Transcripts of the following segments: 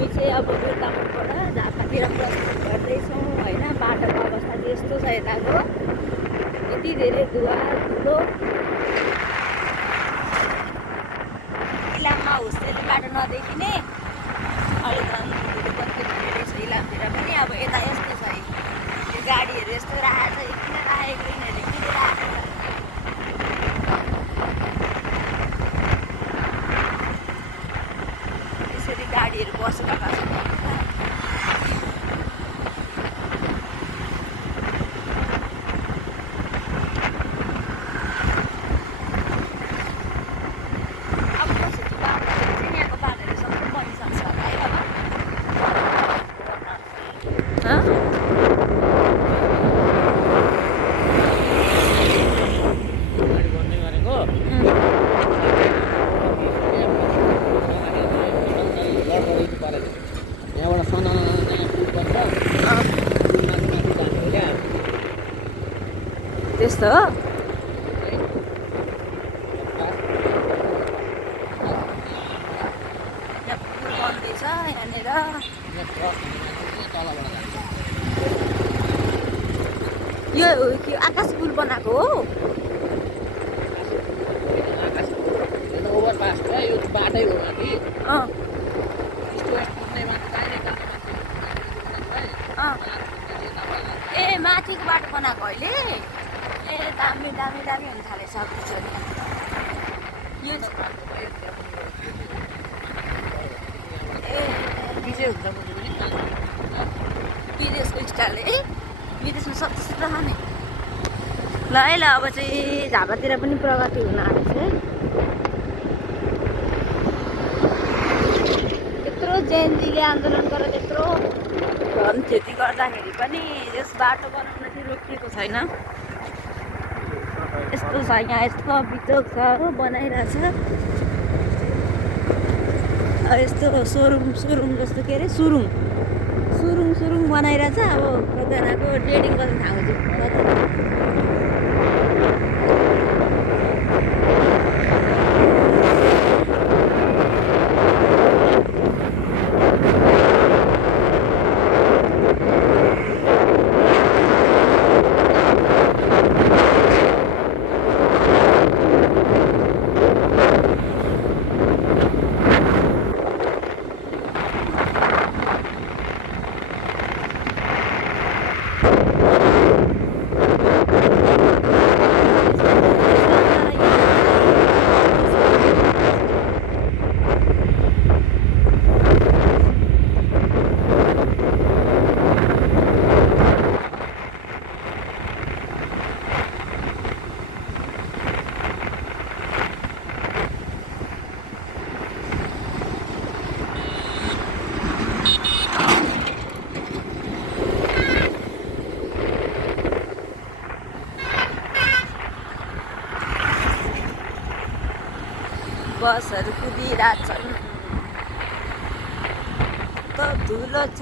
हामी चाहिँ अब दुर्गापुरबाट झापातिर प्रस्थान गर्दैछौँ होइन। बाटोको अवस्था चाहिँ यस्तो छ यताको, यति धेरै धुवा धुलो, इलाममा हुस्सेली बाटो नदेखिने, अलिक धुलो कति रहेछ इलामतिर पनि। अब यता यस्तो छ, यो गाडीहरू यस्तो राखेको छ, किन राखेको यिनीहरूले, किन राखेको यसरी गाडीहरू बसिरहेको छ। त्यस्तो हो। छ यहाँनिर यो के आकाश पुल बनाएको हो? बाटै हो कि ए माथिको बाटो बनाएको अहिले। ए दामी दामी दामी हुन थालेछ पछाडि यो विदेशको स्टाइल है, विदेशमा सस्तो सस्तो खाने। ल है ल, अब चाहिँ झापातिर पनि प्रगति हुन आएको छ है। त्यत्रो जेएनजीले आन्दोलन गरेर त्यत्रो धन क्षति गर्दाखेरि पनि यस बाटो बनाउन चाहिँ रोकिएको छैन। यस्तो छ यहाँ, यस्तो बिजोग छ हो, बनाइरहेछ। यस्तो सोरुम जस्तो के अरे सुरुङ बनाइरहेछ। अब कतिजनाको ट्रेडिङ गर्ने ठाउँ चाहिँ बसहरू कुदिरहेछन्। त धुलो छ।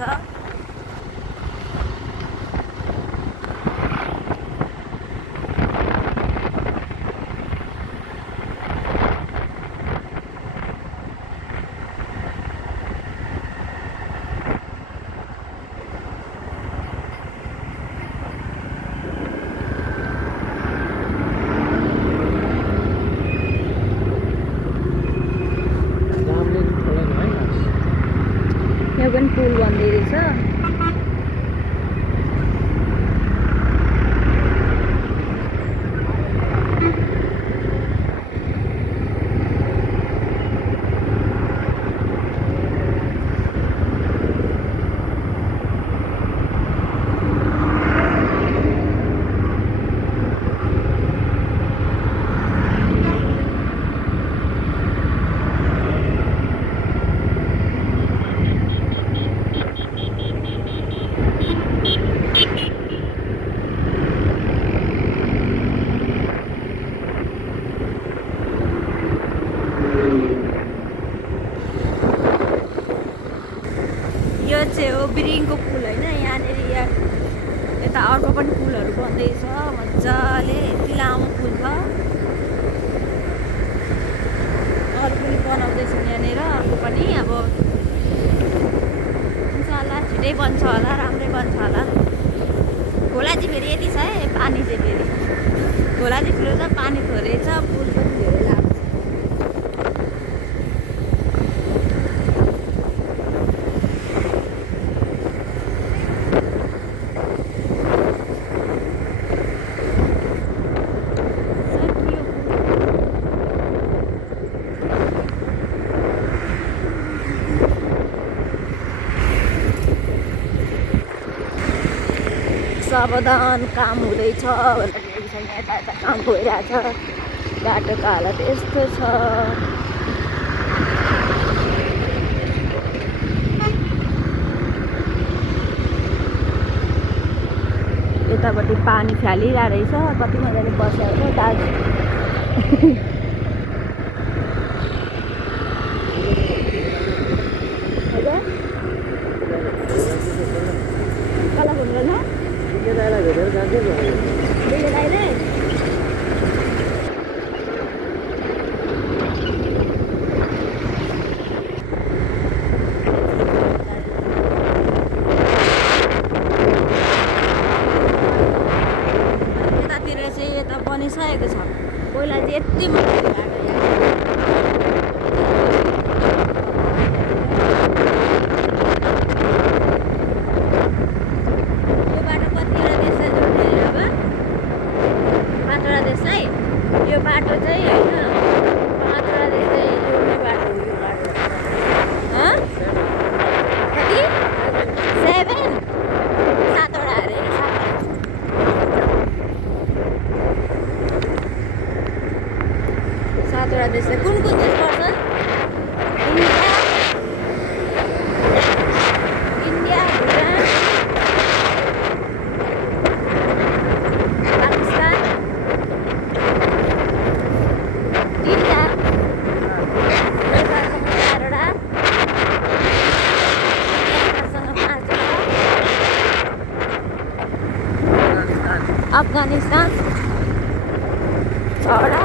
यो पनि पुल बन्दै रहेछ। यो चाहिँ हो बिरिङको पुल होइन। यहाँनिर यता अर्को पनि पुलहरू बन्दैछ मजाले, यति लामो पुल छ। अरू पनि बनाउँदैछन् यहाँनिर, अर्को पनि अब छिट्टै बन्छ होला, राम्रै बन्छ होला। खोला चाहिँ फेरि यति छ है, पानी चाहिँ फेरि खोला चाहिँ ठुलो छ, पानी थोरै छ, पुल पनि धेरै लाग्छ। सावधान, काम हुँदैछ भनेर यता यता काम भइरहेछ। बाटोको हालत यस्तो छ। यतापट्टि पानी फ्यालिरहेको रहेछ, कति मजाले बसेको दाजु। कसलाई फोन गर्नु? यतातिर चाहिँ यता बनिसकेको छ। पहिला चाहिँ यति मजाले बाटो यो बाटो चाहिँ होइन, पात्रा देशै जोड्ने बाटो हो यो बाटो। कति 7 7वटा अरे 7वटा देश। कुन कुन देश पर्छन्? इन्डिया, भुटान, पाकिस्तान, अफगानिस्तान 6वटा,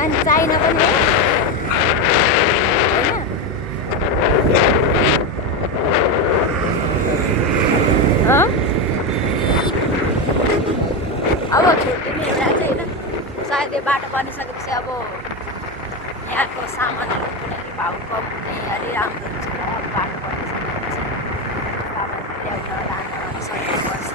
अनि चाइना पनि हो होइन। अब छुट्टिने एउटा चाहिँ होइन, सायद यो बाटो बनिसकेपछि अब यहाँको सामानहरू पनि अलिक भाउ कम हुने अलि राम्रो हुन्छ। बाटो बनिसकेपछि ल्याउन लान सक्नुपर्छ।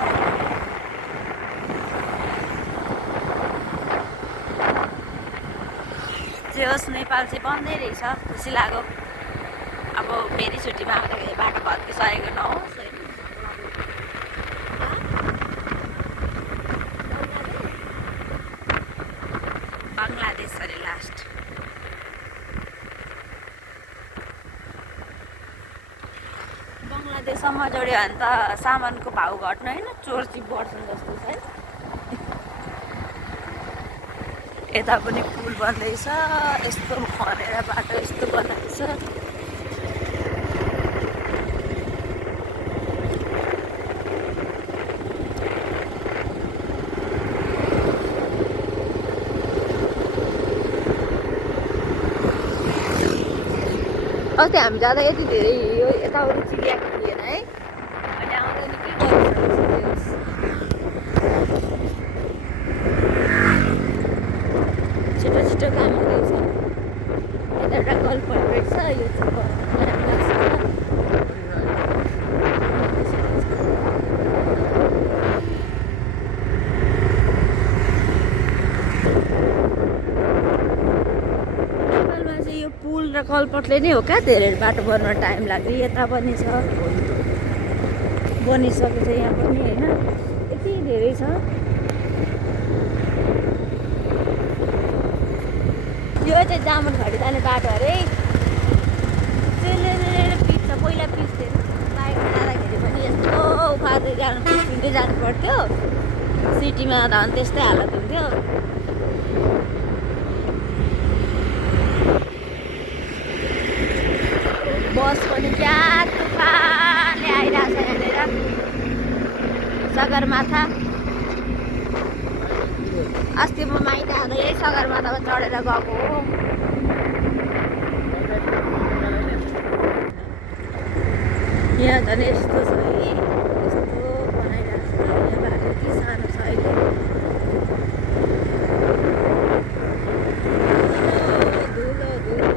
जे होस्, नेपाल चाहिँ बन्दै रहेछ, खुसी लाग्यो। अब फेरि छुट्टीमा आउँदाखेरि बाटो भत्किसकेको नहोस्। बङ्गलादेश अरे लास्ट। बङ्गलादेशसम्म जोड्यो भने त सामानको भाउ घट्न होइन, चोर चाहिँ बढ्छन् जस्तो छ है। यता पनि पुल बन्दैछ, यस्तो खनेर बाटो यस्तो बनाइछ। अस्ति हामी जाँदा यति धेरै यो यताउति चिलिएको थिएन है। अनि आउँदा नि के गर्छ, छिटो छिटो काम हुँदैछ। यता एउटा गल्फ रहेछ, यो पुल र कलपटले नै हो क्या धेरै बाटो बन्न टाइम लाग्यो। यता पनि छ, बनिसकेको छ यहाँ पनि होइन, यति धेरै छ। यो चाहिँ जामुनघारी जाने बाटो अरे, पिच्छ। पहिला पिच्थेन, बाइकमा जाँदाखेरि पनि यस्तो उखाल्दै जानु पर्थ्यो। सिटीमा झन् त्यस्तै हालत हुन्थ्यो। बस पनि क्या तुफानले आइरहेछ यहाँनिर। सगरमाथा अस्ति म माइत आउँदा यही सगरमाथामा चढेर गएको हो। यहाँ झन् यस्तो छ है, यस्तो बनाइरहेको छ। यहाँ बाटो यति सानो छ अहिले। धुलो धुलो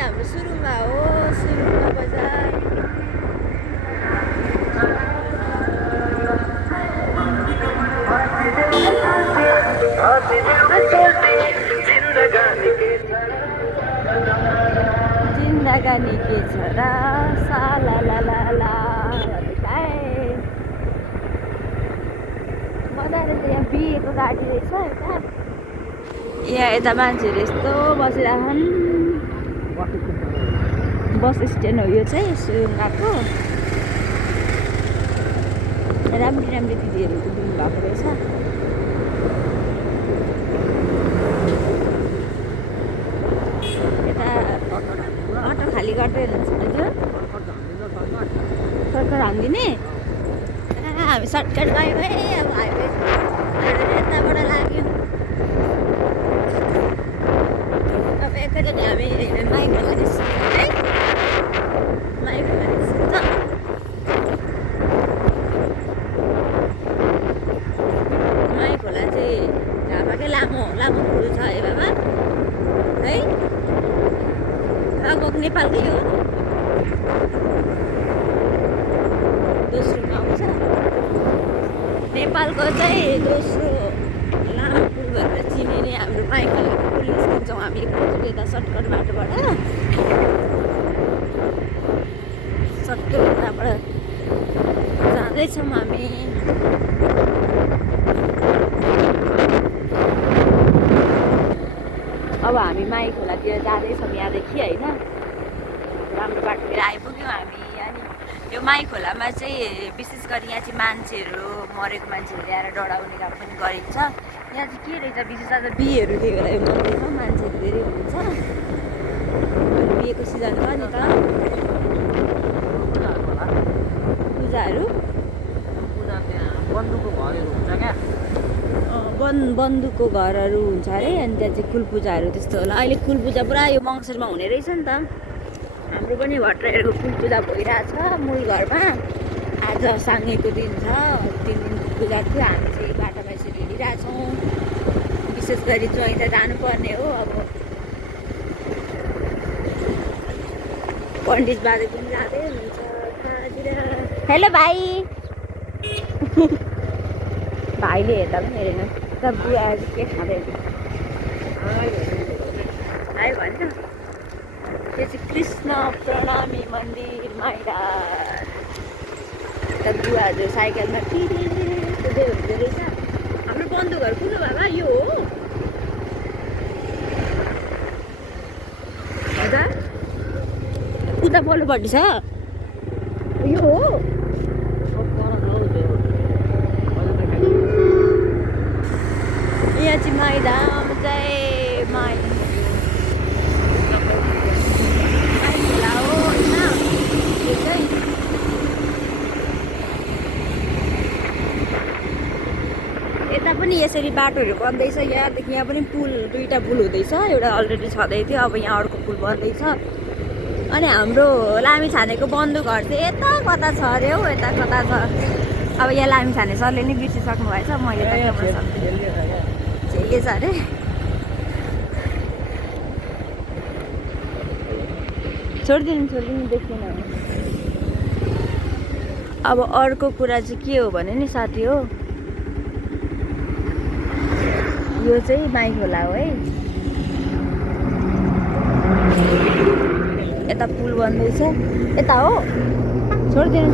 हाम्रो सुरुङमा हो, सुरुङमा बजार। जिन्दगानी के छ र साला ला ला ला मजा रहेछ। यहाँ बिहेको गाडी रहेछ यता। यहाँ यता मान्छेहरू यस्तो बसिरहेछन्। बस स्ट्यान्ड हो यो चाहिँ सुरुङको। राम्री राम्री दिदीहरू दिनु भएको रहेछ। यता अटो खाली गर्दै हुनुहुन्छ हजुर। सर्कट हानिदिने। हामी सर्टकट गयौँ है। अब हाइवे यताबाट लाग्यो। अब एकैचोटि हामी माइकमा निस्किन्छ है। माइकमा निस्किन्छ। माई खोला चाहिँ झापाकै लामो लामो पुल छ है बाबा है। लगभग नेपालकै हो। दोस्रो गाउँ छ नेपालको चाहिँ दोस्रो लामो पुल भनेर चिनिने हाम्रो माई खोलाको पुल निस्किन्छौँ हामी एकचोटि यता सर्टकट बाटोबाट। सर्टकट बाटोबाट जाँदैछौँ हामी। अब हामी माई खोलातिर जाँदैछौँ यहाँदेखि होइन। राम्रो बाटोतिर आइपुग्यौँ हामी। अनि यो माई खोलामा चाहिँ विशेष गरी यहाँ चाहिँ मान्छेहरू मरेको मान्छेहरू ल्याएर डढाउने काम पनि गरिन्छ। यहाँ चाहिँ के रहेछ विशेष आज बिहेहरू थियो होला यो मन्दिरमा। मान्छेहरू धेरै हुनुहुन्छ। बिहेको सिजन भयो नि त। पूजाहरू बन्दुकको घरहरू हुन्छ अरे। अनि त्यहाँ चाहिँ कुल पूजाहरू त्यस्तो होला। अहिले कुल पूजा पुरा यो मङ्सिरमा हुने रहेछ नि त। हाम्रो पनि भट्टराईहरूको कुल पूजा भइरहेछ मूल घरमा। आज साङ्गेको दिन छ। 3 दिन पूजा थियो। हामी चाहिँ बाटोमा यसरी हिँडिरहेछौँ। विशेष गरी ज्वाइँ त जानुपर्ने हो। अब पण्डित बाजे पनि जाँदै हुनुहुन्छ खानातिर। हेलो भाइ। भाइले हेर्दा पनि हेरेन। त बुवा के खाँदैन है भन्छ। यो चाहिँ कृष्ण प्रणामी मन्दिर माइडार। त बुवाहरू साइकलमा कुद्दै हुँदो रहेछ। हाम्रो बन्दुकहरू कुन बाबा यो हो हजुर। कुदा पर्नुपर्ने छ यो हो। यहाँ चाहिँ माइधाम चाहिँ माई खोला हो होइन। यो चाहिँ यता पनि यसरी बाटोहरू बन्दैछ। यहाँदेखि यहाँ पनि पुल 2टा पुल हुँदैछ। एउटा अलरेडी छँदै थियो। अब यहाँ अर्को पुल बन्दैछ। अनि हाम्रो लामिछानेको बन्दुकहरू चाहिँ यता कता छ अरे हौ। यता कता छ। अब यहाँ लामिछाने सरले नि बिर्सिसक्नु भएछ। मैले झेलिएछ अरे। छोडिदिनु देख्दैन। अब अर्को कुरा चाहिँ के हो भने नि साथी हो यो चाहिँ माई खोला हो है। यता पुल बन्दैछ। यता हो। छोडिदिनु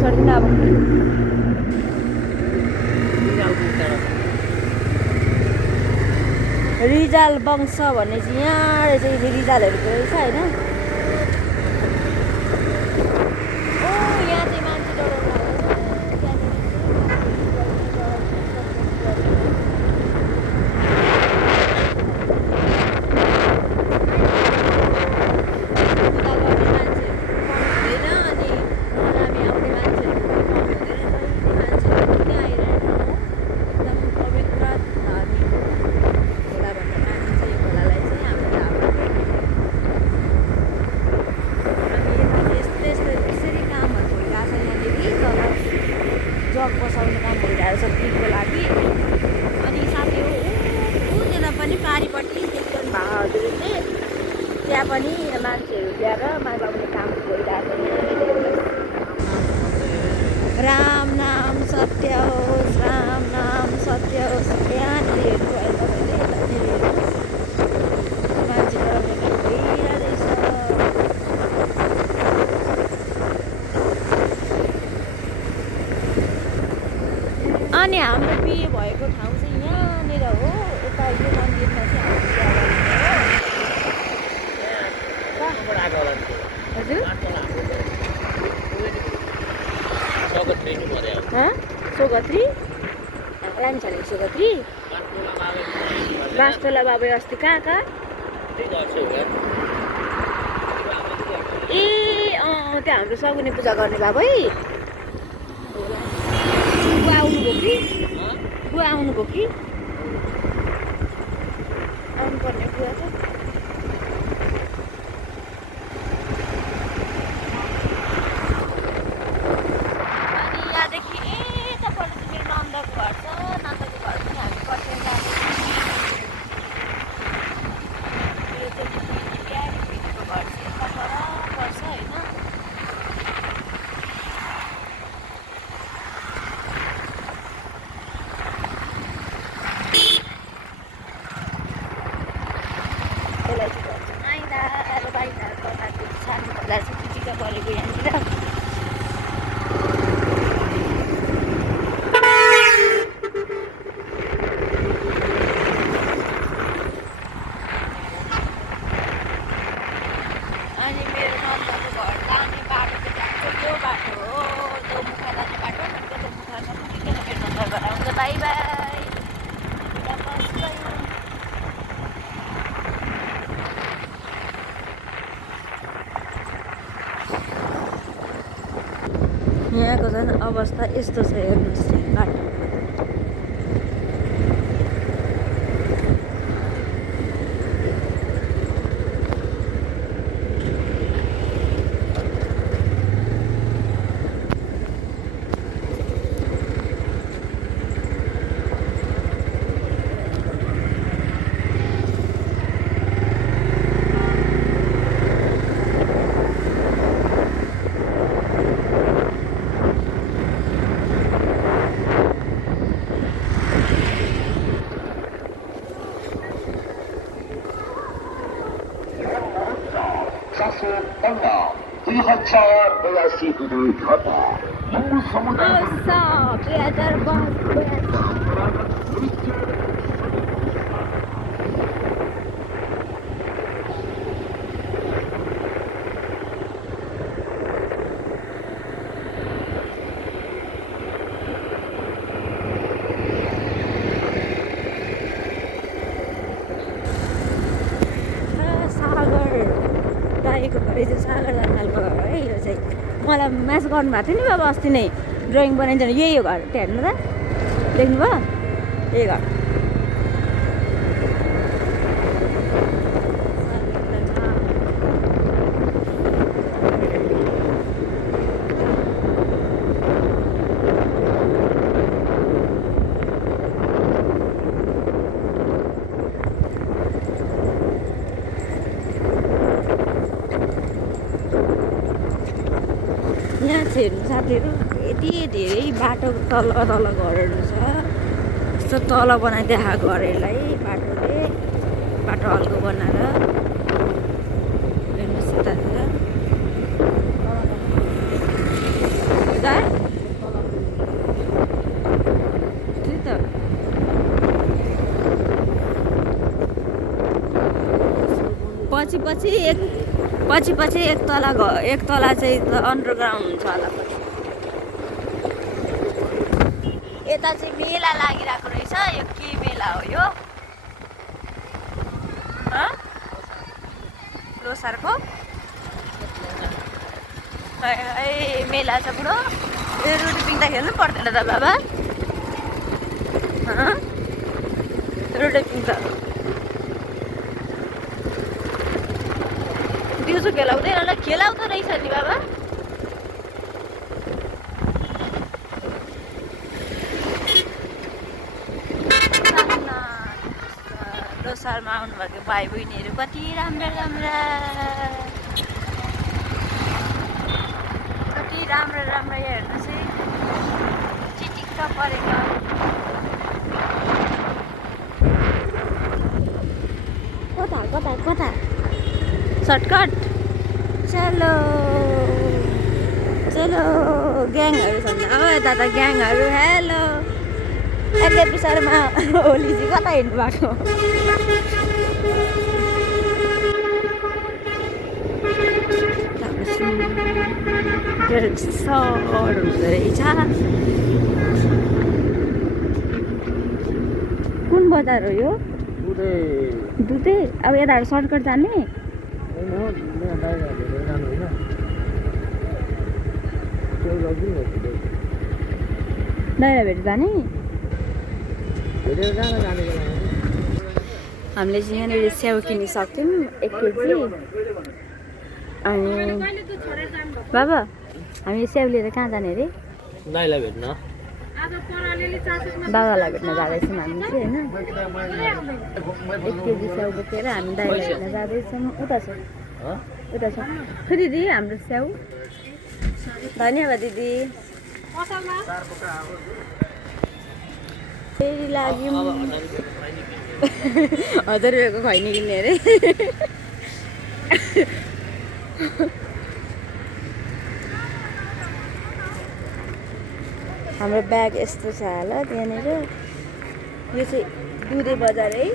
अब रिजाल वंश भन्ने चाहिँ यहाँ रहेछ रिजालहरूको रहेछ होइन ओ यहाँ चाहिँ मान्छे डराउनु जग बसाउने काम भइरहेको छ पिकको लागि अनि साथै त्यता पनि पारिपट्टि देख्छन् भाहरूले त्यहाँ पनि मान्छेहरू ल्याएर माइ बाबुले काम भइरहेको छ राम नाम सत्य होस् राम नाम सत्य होस् यहाँनिर हेर्नुभयो तपाईँले मान्छे डराउने काम भइरहेछ अनि हाम्रो बिहे भएको ठाउँ चाहिँ यहाँनिर हो यता यो मन्दिरमा चाहिँ हाम्रो बिहा गरेको हो हजुर सोगत्री लामिछाने सोगत्री बाँसतोला बाबा अस्ति कहाँ ए त्यहाँ हाम्रो सगुनी पूजा गर्ने बाबै बुवा आउनुभयो कि आउनुपर्ने बुवा त अनि यहाँदेखि यतापल्ट चाहिँ मेरो नन्दको घर छ नन्दको घर पनि हामी बसेर जाँदैछौँ यो चाहिँ ड्याडीको घर चाहिँ यता पर पर्छ होइन परेको यहाँनिर अनि मेरो नन्दको घर जाने बाटो चाहिँ यो बाटो हो चौमुखा जाने बाटो भनेको चौमुखा नपुगिकन मेरो नन्दको घर आउँछ बाई बाई यहाँको झन् अवस्था यस्तो छ हेर्नुहोस् बाटो दाइको घरै चाहिँ सागर दाइको घर है यो चाहिँ मलाई म्यासेज गर्नुभएको थियो नि बाबा अस्ति नै ड्रइङ बनाइन्छ यही हो घर त्यहाँ हेर्नु त देख्नुभयो यही घर यहाँ चाहिँ हेर्नु साथीहरू यति धेरै बाटो तल तल घरहरू छ यस्तो तल बनाइदिएको घरहरूलाई बाटोले बाटो हल्को बनाएर हेर्नुहोस् यतातिर त्यही त पछि पछि एक तला चाहिँ अन्डरग्राउन्ड हुन्छ होला। यता चाहिँ मेला लागिरहेको रहेछ। यो के मेला हो यो? लोसारको मेला छ बुढो। यो रुटी पिङ्दा खेल्नु पर्दैन त बाबा? रुटी पिङ्दा दिउँसो खेलाउँदैन होला। खेलाउँदो रहेछ नि बाबा। लोसारमा आउनुभएको भाइ बहिनीहरू कति राम्रा राम्रा यहाँ हेर्नु चाहिँ चिटिक्क परेको। कता सर्टकट चलो ग्याङहरू छन्। यता त ग्याङहरू। हेलो एकै पछाडिमा ओलीजी कता हिँड्नु भएको? हुँदो रहेछ। कुन बजार हो यो? दुधे। अब यताबाट सर्टकट जाने? दाइरा भेट जाने? हामीले चाहिँ यहाँनिर स्याउ किनिसक्थ्यौँ 1 केजी। अनि बाबा हामी स्याउ लिएर कहाँ जाने अरे? दाइलाई भेट्न। बाबालाई भेट्न जाँदैछौँ हामी चाहिँ होइन। 1 केजी स्याउ बोकेर हामी दाइलाई भेट्न जाँदैछौँ। उता छ फेरि दिदी हाम्रो स्याउ। धन्यवाद दिदी। फेरि लाग्यौँ 1000 रुपियाँको खैनी किन्ने अरे। हाम्रो ब्याग यस्तो छ होला त्यहाँनिर। यो चाहिँ दुधे बजार है।